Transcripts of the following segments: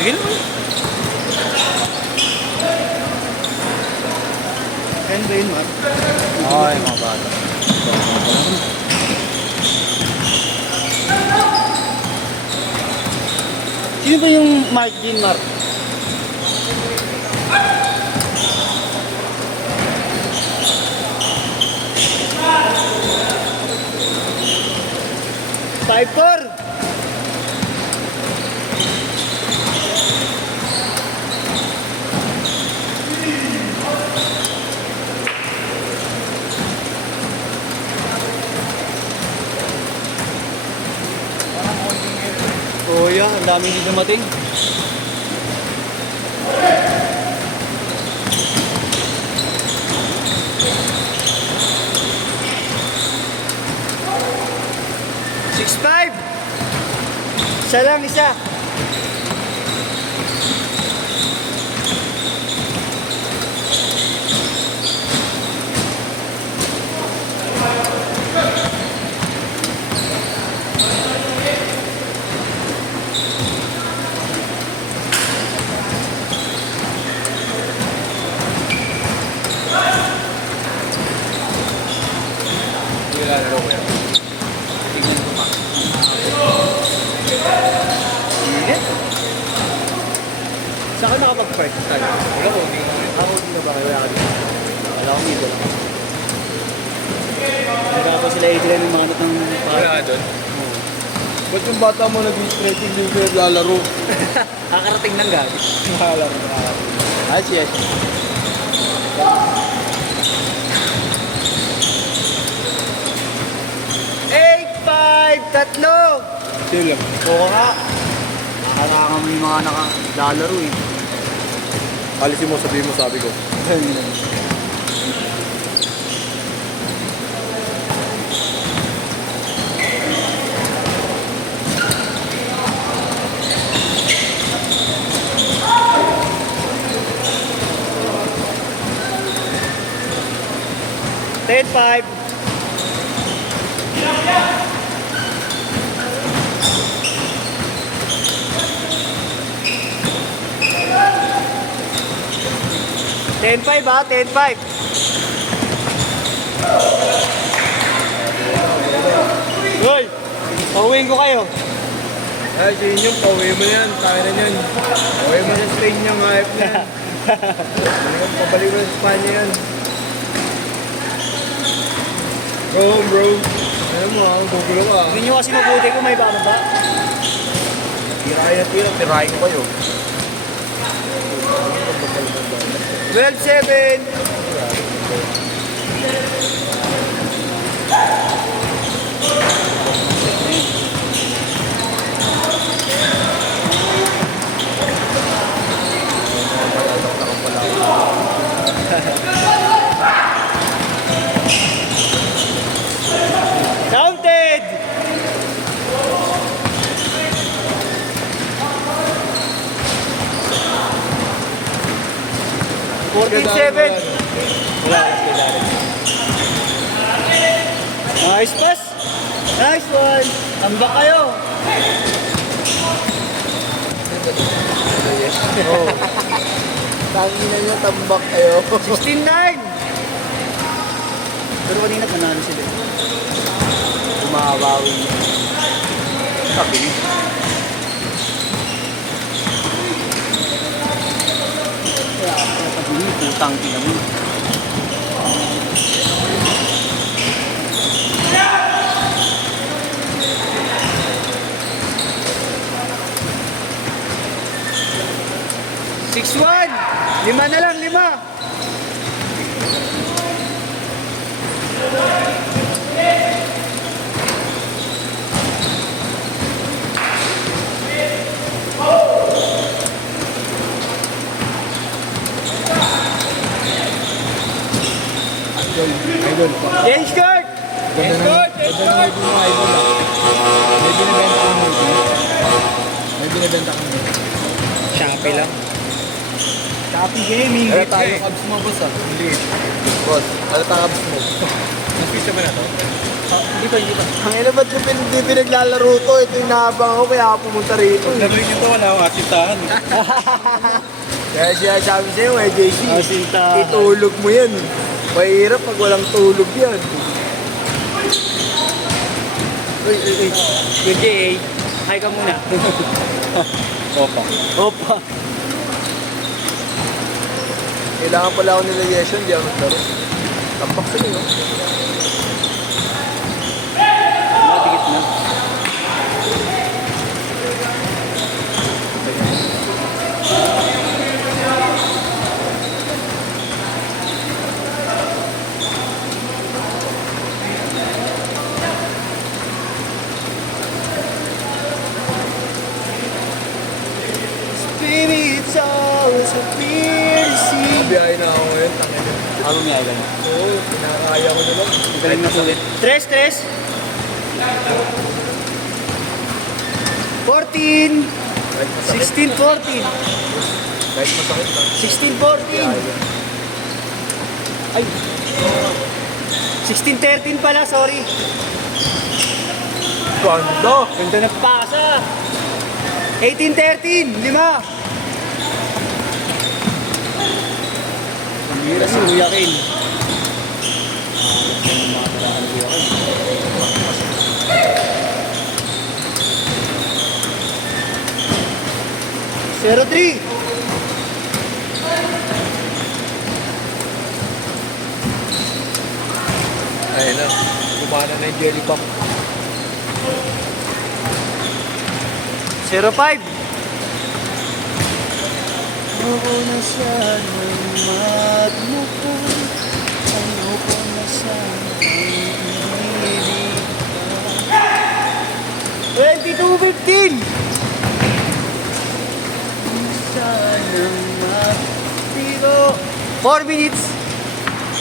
Sige lang. Kaya ba yun, Mark? Ay, mga bata. Sino ba yung Mark Jean, Mark? Five-four! Oh, yeah. Ang dami hindi dumating. Six-five! Isa lang, isa. Hindi lalaro ko yan. Tingnan ko pa. Init. Saan ka nakapag-park tayo? Wala ko, hindi ko. Ako din na ba kayo? Wala ka dito. Wala akong dito. Nagkapa sila Adrian ng manot ng Wala ka doon. Ba't yung bata mo nag-stretching din kayo naglalaro? Kakarating ng gabi. Nakakalaro. Ay, siya. Eight, five, tatlo! Chill lang. Oo nga. Nakakama mo yung mga nakalalaro eh. Alisin mo, sabihin mo, sabi ko. Ten, five. Ten, five ha, 10-5. Hoy! Pauwiin ko kayo. Ay, si Inyong, pauwi mo yan. Kaya na yan. Pauwi mo sa strain niyang hype na yan. Pabalik mo sa Espanya yan. Go home, bro. Ano mo, ang gugulo ka. Hindi nyo kasi mabuti kung may baka ba? Tirahin na tirahin ko kayo. 12-7. Counted! Fourteen-seven. Wala ko sila rin. Nice pass. Nice one. Ambak kayo. Oh. Tangina nyo, tambak kayo. 16-9. Pero kanina panalo sila. Umabawi niya. Sabi. Kaya sabi niyo, putang ina mo. Six-one. Lima na lang, lima. Idol. Change court. Ganda ng idol ah. May binibenta kang movie. May binibenta kang movie. Shopee lang. Happy gaming. Ano tayo abs mo, boss ah? Hindi. Boss, ano tayo abs mo? Nag-pizza ba na to? Hindi pa, hindi pa. Ang ina ba't yung pinaglalaro to? Ito yung nahabang ako kaya ako pumunta rito. Laruin nyo to, wala akong asintahan. Kaya siya sabi sa'yo, JC, Asintahan. itulog mo yan. Mahirap pag walang tulog yan. Uy. Good day. Hi ka muna. Opa. Opa. Kailangan pala ako nila Yesha, hindi ako naglaro. Tampak sa'yo, no? Matikit na. Spirits always appear to see. Biyahe na ako ngayon, tangin na. Ako may aga na. Oo, pinakaya ko na lang. Magaling na sulit. Tres. 14. Kahit masakit. 16-14. Kahit masakit lang. 16-14. Ay. 16-13 pala, sorry. Ganda! Ganda na pasa. 18-13, 5. Ang hira si Kuya Ken. Zero 3. Ayun na. Kumana na yung jelly pop. 0-5. Oo na sanang magmuko. Ayoko na sanang ibig. 22-15. Sanang magtiro. 4 minutes.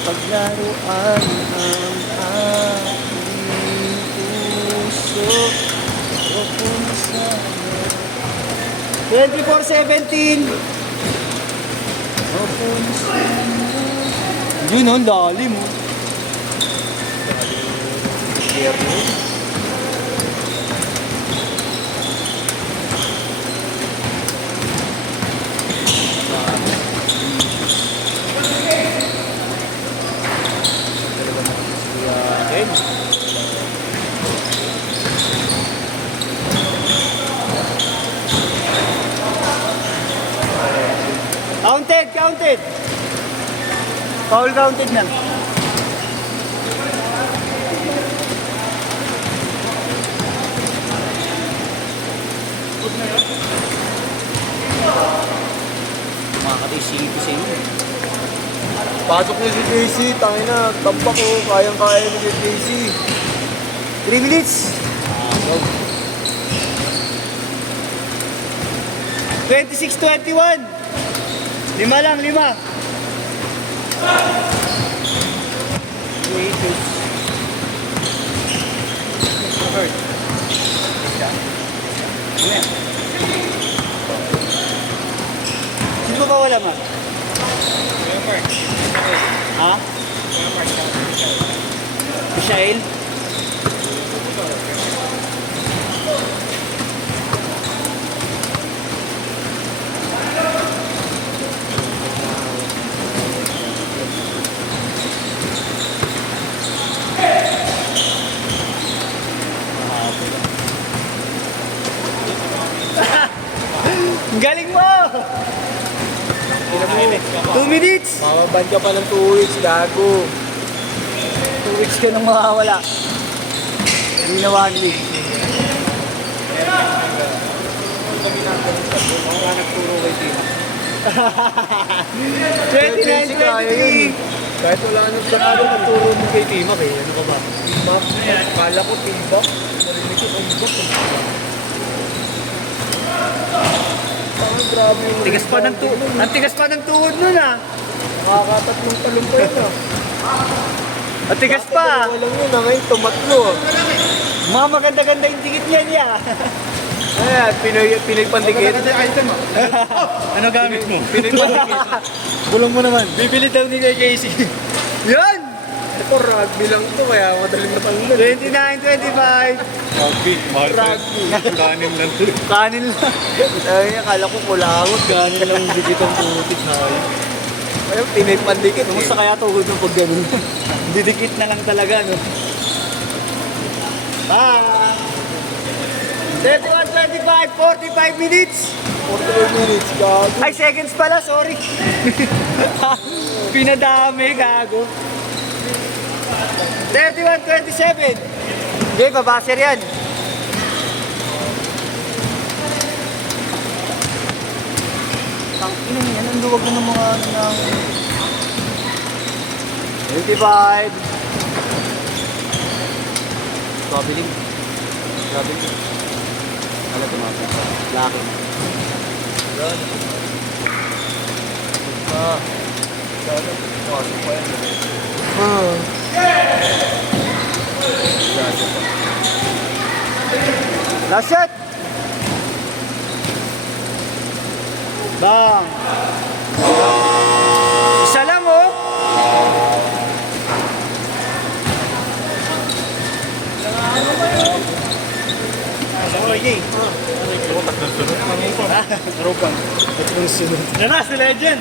Paglaruan ang aking puso. Ayoko na sanang 24-17. ako na sanang Yun o, dali mo. Counted. Foul counted na. Makakatisipi sa inyo. pasok niya si JC, tangin na, tampak ko, kayang-kaya ni JC. 3 minutes. Go. 26-21. 5 lang, 5. Sino ba wala ma? Ha? Michael? Galing mo! 2 minutes! Mamaban ka pa ng 2 weeks, gago. 2 weeks ka nang makawala. Hindi na 1 week. Mga nagturo kay Tim. 29-23. Kahit wala nang sa kado nagturo mo kay Tim, eh. Ano ka ba? Map, kala ko Timbak. Marinig ko Timbak. Grabe yung Tigas pa ng tuhod. Ang tigas pa ng tuhod nun ah. Makakatatlong talong pa yun ah. Ang tigas pa. Walang yun ah, ngayon tumatlo ah. Mga maganda-ganda yung dikit niya niya. Ayan, Pinoy pandikit. Ano gamit mo? Pinoy pandikit. Bulong mo naman. Bibili daw ni kay Casey. Yan! Ito, rugby lang to, kaya madaling natanggal. 29-25. Rugby. Mahal pa Rugby. yun. Kanin lang to. Kanin lang. Ay, akala ko kulawot. Kanin lang dikit ang putik na. Ayun, Pinoy pandikit. Kumusta kaya tuhod mo pag ganun? Didikit na lang talaga, no? Bye! 31-25, 45 minutes! 45 minutes, gago. Ay, seconds pala, sorry. Pinadami, gago. 31-27. Hindi, babaser yan. Tangina niya, anong luwag na ng mga ano ng... 25. Traveling. Traveling. Wala tumapit. Laki. Yan. Sana, pasok pa yan. Last shot! Bang! Isa lang, oh! Okay. Ako tatlong sunod. Tatlong sunod. Yan na, si Legend.